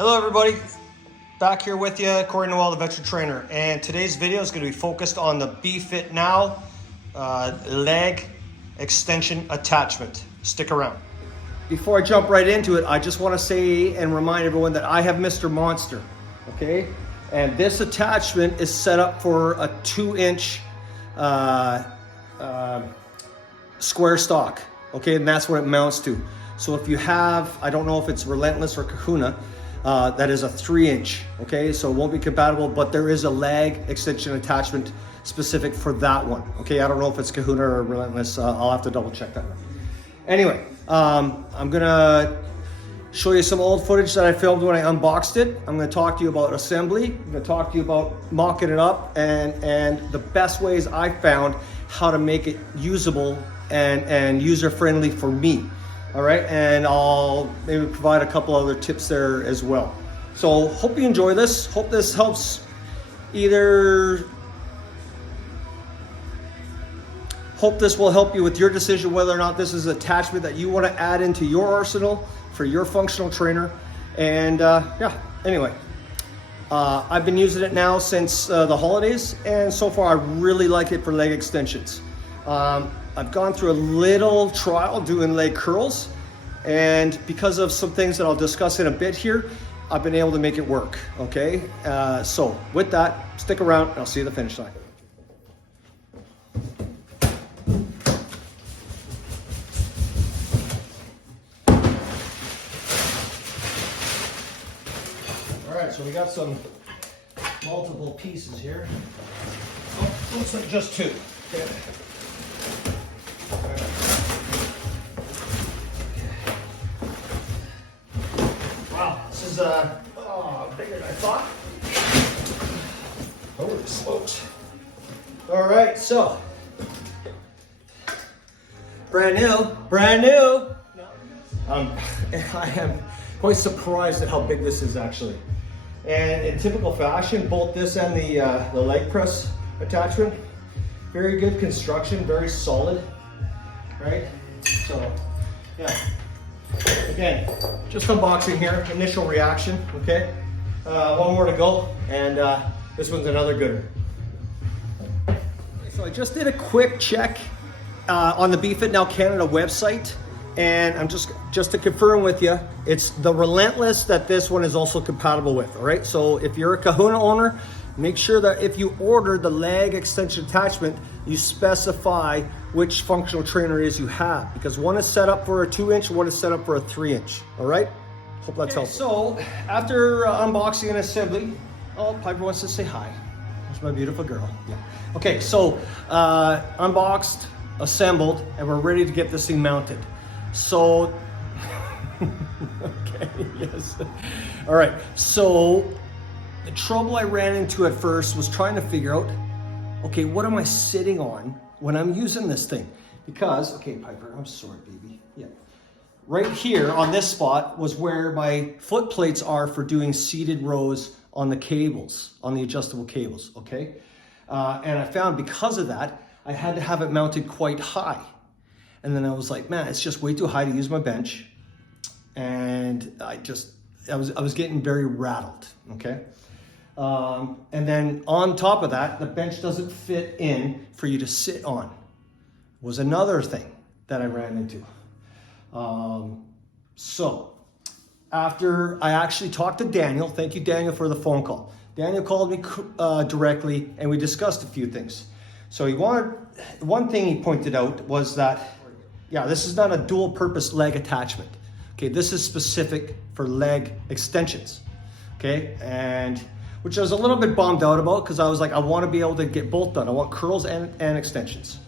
Hello everybody, back here with you, Corey Noel, the veteran trainer, and today's video is going to be focused on the BeFitNow leg extension attachment. Stick around. Before I jump right into it, I just want to say and remind everyone that I have Mr. Monster, okay? And this attachment is set up for a 2-inch square stock, okay? And that's what it mounts to. So if you have, I don't know if it's Relentless or Kahuna, that is a 3-inch, okay? So it won't be compatible, but there is a leg extension attachment specific for that one, okay? I don't know if it's Kahuna or Relentless. I'll have to double check that. Anyway, I'm gonna show you some old footage that I filmed when I unboxed it. I'm gonna talk to you about assembly. I'm gonna talk to you about mocking it up and the best ways I found how to make it usable and user-friendly for me. All right, and I'll maybe provide a couple other tips there as well. So hope you enjoy this. Hope this helps hope this will help you with your decision whether or not this is an attachment that you want to add into your arsenal for your functional trainer. And yeah, anyway, I've been using it now since the holidays, and so far I really like it for leg extensions. I've gone through a little trial doing leg curls, and because of some things that I'll discuss in a bit here, I've been able to make it work, okay? So with that, stick around and I'll see you at the finish line. All right, so we got some multiple pieces here. Oh, looks like just two. Okay. Wow, this is bigger than I thought. Holy smokes. All right, so brand new. I am quite surprised at how big this is actually. And in typical fashion, both this and the leg press attachment, very good construction, very solid, right? So, yeah. Again, just unboxing here, initial reaction, okay? One more to go, and this one's another good one. So I just did a quick check on the BeFitNow Canada website, and I'm just to confirm with you, it's the Relentless that this one is also compatible with, all right? So if you're a Kahuna owner, make sure that if you order the leg extension attachment, you specify which functional trainer it is you have, because one is set up for a 2-inch, one is set up for a 3-inch, all right? Hope that's helpful. So after unboxing and assembly, oh, Piper wants to say hi. That's my beautiful girl. Yeah. Okay, so unboxed, assembled, and we're ready to get this thing mounted. So, okay, yes. All right, so the trouble I ran into at first was trying to figure out, okay, what am I sitting on when I'm using this thing? Because, okay, Piper, I'm sorry, baby. Yeah. Right here on this spot was where my foot plates are for doing seated rows on the cables, on the adjustable cables, okay? And I found because of that, I had to have it mounted quite high. And then I was like, man, it's just way too high to use my bench. And I was getting very rattled, okay? And then on top of that, the bench doesn't fit in for you to sit on, was another thing that I ran into. So after I actually talked to Daniel, thank you, Daniel, for the phone call. Daniel called me directly and we discussed a few things. So one thing he pointed out was that, yeah, this is not a dual purpose leg attachment. Okay, this is specific for leg extensions. Okay, and which I was a little bit bummed out about because I was like, I want to be able to get both done. I want curls and extensions.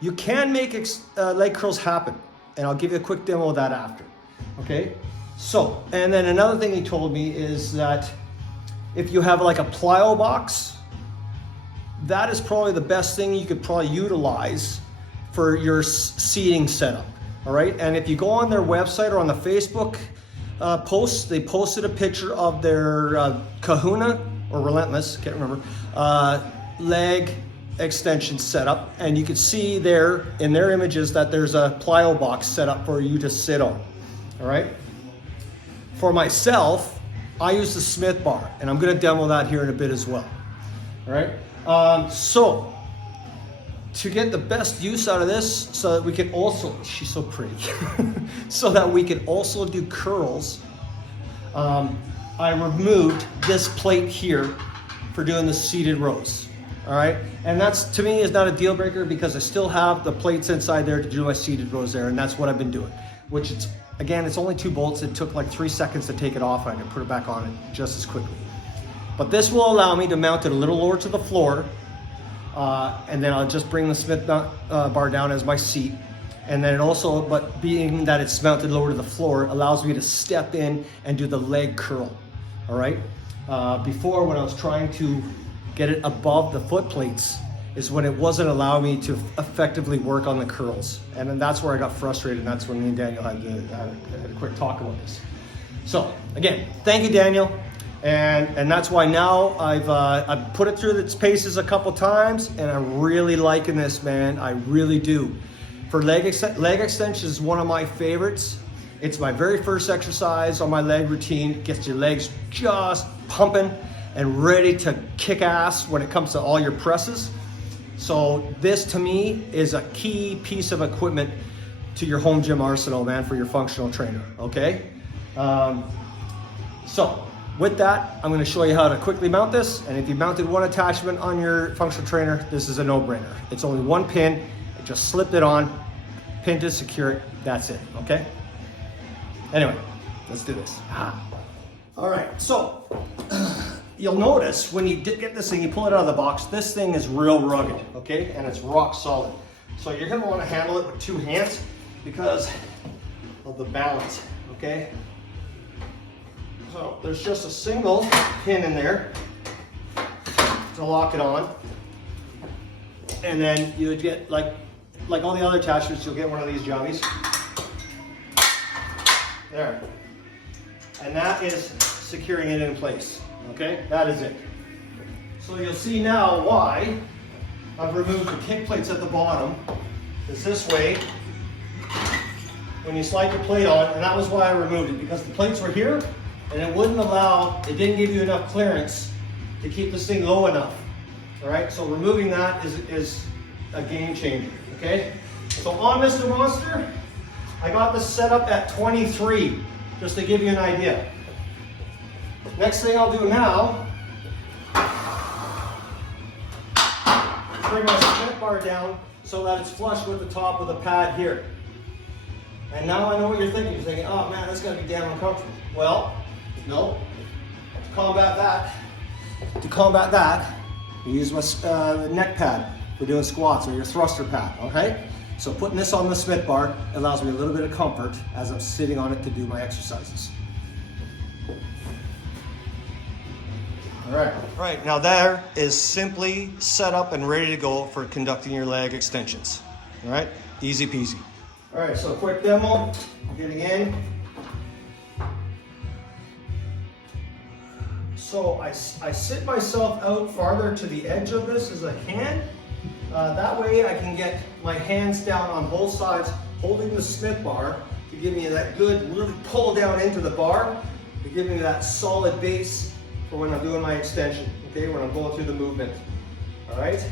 You can make leg curls happen, and I'll give you a quick demo of that after. Okay, so, and then another thing he told me is that if you have like a plyo box, that is probably the best thing you could probably utilize for your seating setup. All right, and if you go on their website or on the Facebook posts, they posted a picture of their Kahuna or Relentless, can't remember, leg extension setup, and you can see there in their images that there's a plyo box set up for you to sit on. All right. for myself, I use the Smith bar, and I'm gonna demo that here in a bit as well. All right, so to get the best use out of this, so that we can also, she's so pretty, so that we can also do curls, I removed this plate here for doing the seated rows. All right, and that's, to me, is not a deal breaker because I still have the plates inside there to do my seated rows there, and that's what I've been doing, which it's, again, it's only 2 bolts. It took like 3 seconds to take it off, and I can put it back on it just as quickly. But this will allow me to mount it a little lower to the floor, and then I'll just bring the Smith bar down as my seat. And then it also, but being that it's mounted lower to the floor, allows me to step in and do the leg curl, all right? Before, when I was trying to get it above the foot plates, is when it wasn't allowing me to effectively work on the curls. And then that's where I got frustrated, and that's when me and Daniel had a quick talk about this. So again, thank you, Daniel. And that's why now I've put it through its paces a couple times, and I'm really liking this, man. I really do. For leg extensions is one of my favorites. It's my very first exercise on my leg routine. It gets your legs just pumping and ready to kick ass when it comes to all your presses. So this, to me, is a key piece of equipment to your home gym arsenal, man, for your functional trainer, okay? So with that, I'm gonna show you how to quickly mount this. And if you mounted one attachment on your functional trainer, this is a no-brainer. It's only one pin. I just slipped it on, pin to secure it, that's it, okay? Anyway, let's do this. All right, so you'll notice when you get this thing, you pull it out of the box, this thing is real rugged, okay? And it's rock solid. So you're gonna wanna handle it with 2 hands because of the balance, okay? So there's just a single pin in there to lock it on. And then you would get, like all the other attachments, you'll get one of these jummies. There. And that is securing it in place, okay? That is it. So you'll see now why I've removed the kick plates at the bottom. Is this way, when you slide your plate on, and that was why I removed it, because the plates were here, and it wouldn't allow, it didn't give you enough clearance to keep this thing low enough. All right, so removing that is a game changer, okay? So on Mr. Monster, I got this set up at 23, just to give you an idea. Next thing I'll do now, bring my Smith bar down so that it's flush with the top of the pad here. And now I know what you're thinking. You're thinking, oh man, that's gonna be damn uncomfortable. Well, no, to combat that, you use my neck pad for doing squats, or your thruster pad, okay? So putting this on the Smith bar allows me a little bit of comfort as I'm sitting on it to do my exercises. All right, now there is simply set up and ready to go for conducting your leg extensions. All right, easy peasy. All right, so quick demo, getting in. So I sit myself out farther to the edge of this as I can. That way I can get my hands down on both sides, holding the Smith bar to give me that good, really pull down into the bar, to give me that solid base for when I'm doing my extension, okay, when I'm going through the movement. All right,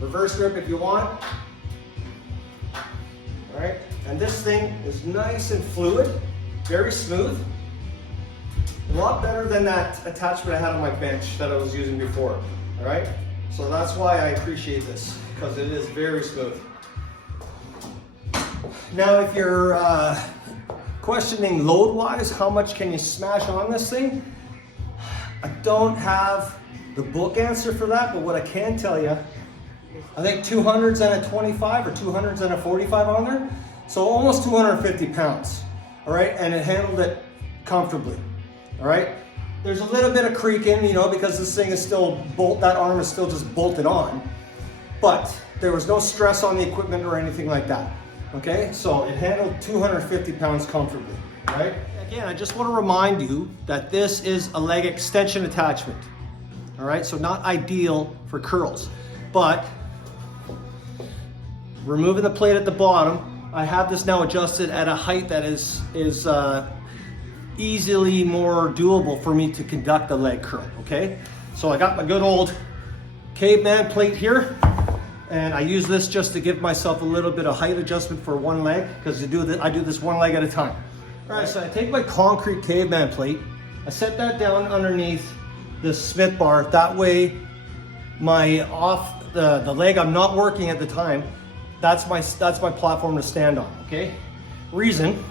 reverse grip if you want. All right, and this thing is nice and fluid, very smooth. A lot better than that attachment I had on my bench that I was using before, all right? So that's why I appreciate this, because it is very smooth. Now, if you're questioning load-wise, how much can you smash on this thing? I don't have the book answer for that, but what I can tell you, I think 200s and a 25 or 200s and a 45 on there. So almost 250 pounds, all right? And it handled it comfortably. All right, there's a little bit of creaking, you know, because this thing is still that arm is still just bolted on, but there was no stress on the equipment or anything like that. Okay, so it handled 250 pounds comfortably, right? Again, I just want to remind you that this is a leg extension attachment. All right, so not ideal for curls, but removing the plate at the bottom, I have this now adjusted at a height that is easily more doable for me to conduct a leg curl, okay? So I got my good old caveman plate here, and I use this just to give myself a little bit of height adjustment for one leg, because I do this one leg at a time. All right, so I take my concrete caveman plate, I set that down underneath the Smith bar. That way the leg I'm not working at the time, that's my platform to stand on, okay? Reason,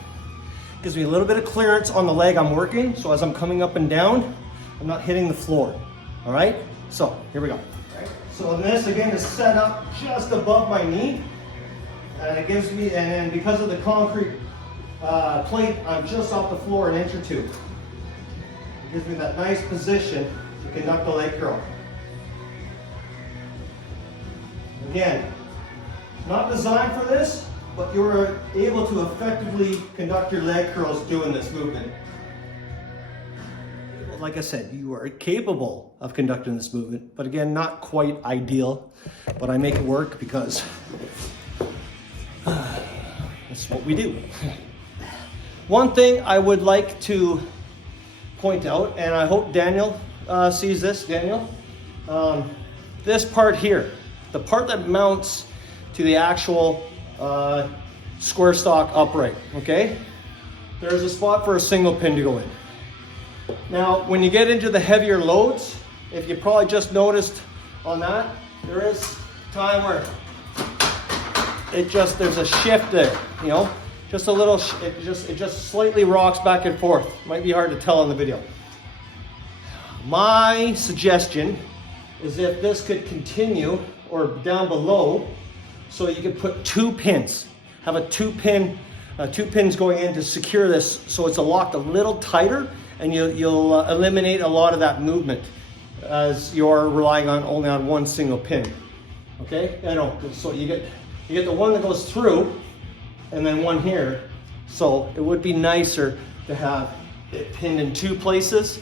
gives me a little bit of clearance on the leg I'm working, so as I'm coming up and down, I'm not hitting the floor, all right? So, here we go. Right. So this, again, is set up just above my knee, and it gives me, and because of the concrete plate, I'm just off the floor an inch or two. It gives me that nice position to conduct a leg curl. Again, not designed for this, but you're able to effectively conduct your leg curls doing this movement. Like I said, you are capable of conducting this movement, but again, not quite ideal, but I make it work because that's what we do. One thing I would like to point out, and I hope Daniel sees this, Daniel, this part here, the part that mounts to the actual square stock upright, okay? There's a spot for a single pin to go in. Now, when you get into the heavier loads, if you probably just noticed on that, there is time where there's a shift there, you know? Just a little, it just slightly rocks back and forth. Might be hard to tell in the video. My suggestion is if this could continue or down below, so you could put two pins, have two pins going in to secure this, so it's locked a little tighter, and you'll eliminate a lot of that movement as you're relying only on one single pin. Okay, I know. So you get the one that goes through, and then one here. So it would be nicer to have it pinned in two places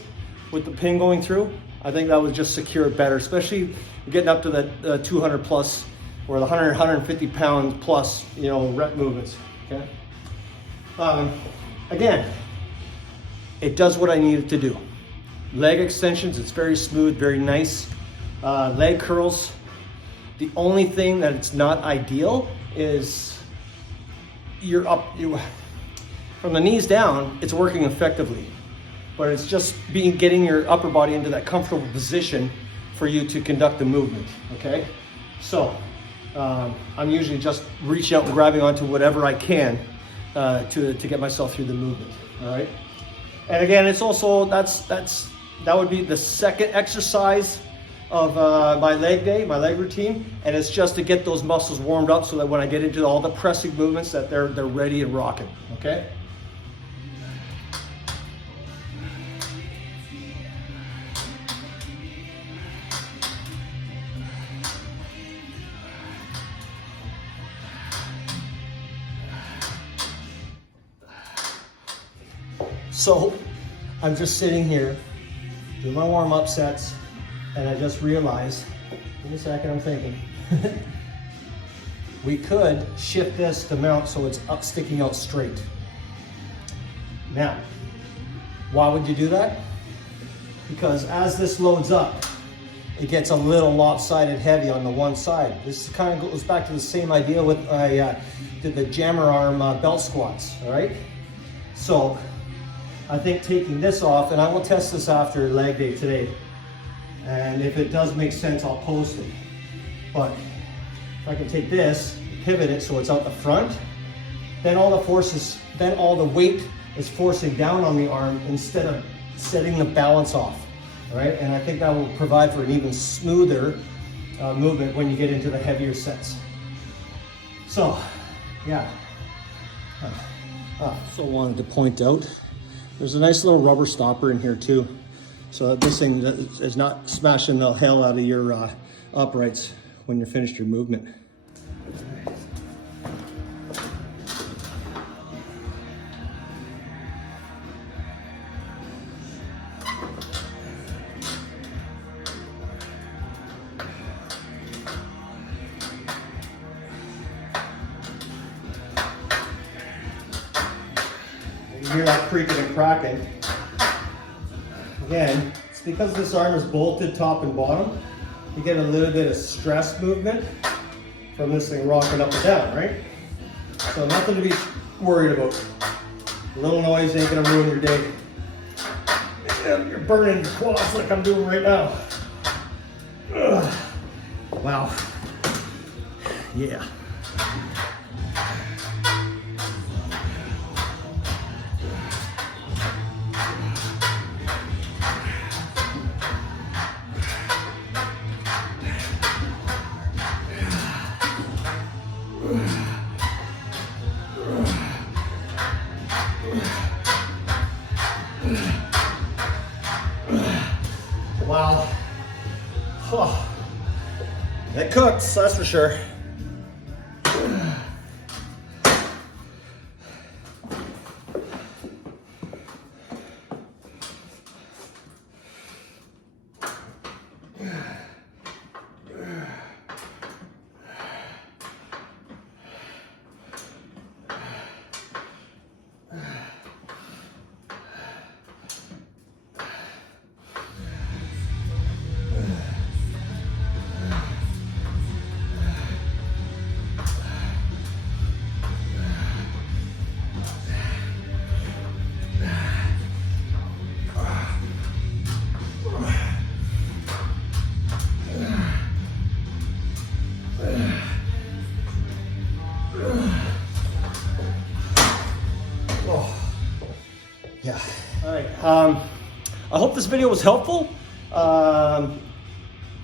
with the pin going through. I think that would just secure it better, especially getting up to the 200 plus or the 150 pounds plus, you know, rep movements. Okay. Again, it does what I need it to do. Leg extensions, it's very smooth, very nice. Leg curls, the only thing that it's not ideal is from the knees down, it's working effectively, but it's just getting your upper body into that comfortable position for you to conduct the movement, okay? So, I'm usually just reaching out and grabbing onto whatever I can to get myself through the movement, all right? And again, it's also, that would be the second exercise of my leg day, my leg routine, and it's just to get those muscles warmed up so that when I get into all the pressing movements that they're ready and rocking, okay? So I'm just sitting here doing my warm-up sets, and I just realized, give me a second, I'm thinking, we could shift this to mount so it's up, sticking out straight. Now, why would you do that? Because as this loads up, it gets a little lopsided heavy on the one side. This kind of goes back to the same idea with I did the jammer arm belt squats, all right? So I think taking this off, and I will test this after leg day today, and if it does make sense, I'll post it. But if I can take this, pivot it so it's out the front, then all the weight is forcing down on the arm instead of setting the balance off, all right? And I think that will provide for an even smoother movement when you get into the heavier sets. So, yeah. Also wanted to point out, there's a nice little rubber stopper in here too. So this thing is not smashing the hell out of your uprights when you're finished your movement. You hear that creaking and cracking. Again, it's because this arm is bolted top and bottom. You get a little bit of stress movement from this thing rocking up and down, right? So nothing to be worried about. A little noise ain't gonna ruin your day. You're burning your quads like I'm doing right now. Ugh. Wow. Yeah. Wow. Oh. It cooks, that's for sure. Yeah. All right. I hope this video was helpful.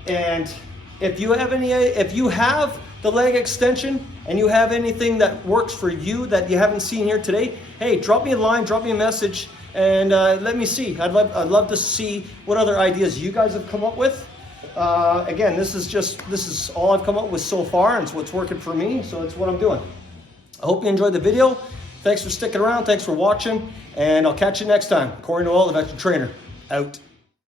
And if you have the leg extension and you have anything that works for you that you haven't seen here today, hey, drop me a line, drop me a message, and let me see. I'd love to see what other ideas you guys have come up with. Again, this is all I've come up with so far, and it's what's working for me, so it's what I'm doing. I hope you enjoyed the video. Thanks for sticking around. Thanks for watching. And I'll catch you next time. Corey Noel, the Veteran Trainer, out.